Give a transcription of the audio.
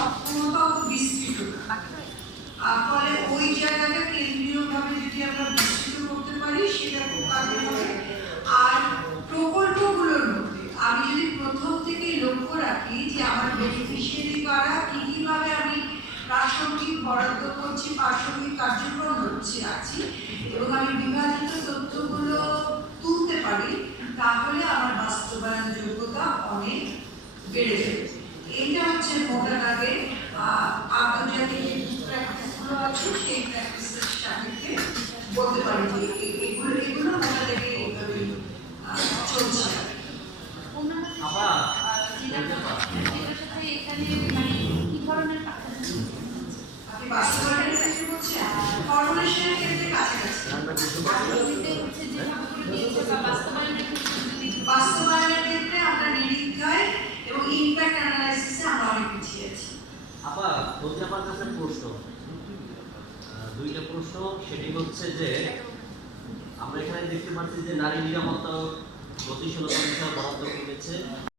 সক্ষমতা ও বিস্তৃততা। ফলে ওই জায়গাটা কেন্দ্রীয়ভাবে যদি আমরা বিস্তৃত করতে পারি সেটা খুব কাজে হবে। আর প্রকল্পগুলোর মধ্যে আমি যদি প্রথম থেকে লক্ষ্য রাখি যে আমার বেনিফিশিয়ারি কারা, কিভাবে আমি প্রাসঙ্গিক বরাদ্দ করছি, প্রাসঙ্গিক কার্যক্রম আছি এবং আমি বিভাজিত তথ্যগুলো তুলতে পারি, তাহলে আমার বাস্তবায়ন যোগ্যতা অনেক বেড়ে যাবে। এইটা হচ্ছে মোটাদাগে আন্তর্জাতিক প্র্যাকটিসগুলো আছে, সেই প্র্যাকটিসের সাথে বলতে পারি যে এগুলো মোটাদাগে এইভাবে চলছে। আপনি বাস্তবায়নের ক্ষেত্রে বলছেন, ফর্মুলেশনের ক্ষেত্রে কাছাকাছি। বাস্তবায়নের ক্ষেত্রে আমরা নিরীক্ষায় এবং ইমপ্যাক্ট অ্যানালাইসিসে আমরা অনেক পিছিয়ে আছি। আবার বলতে আমার কাছে প্রশ্ন, দুইটা প্রশ্ন। সেটি হচ্ছে যে আমরা এখানে দেখতে পাচ্ছি যে নারী নিরাপত্তা গতিশীলতা বিষয়ে বরাদ্দ করেছে।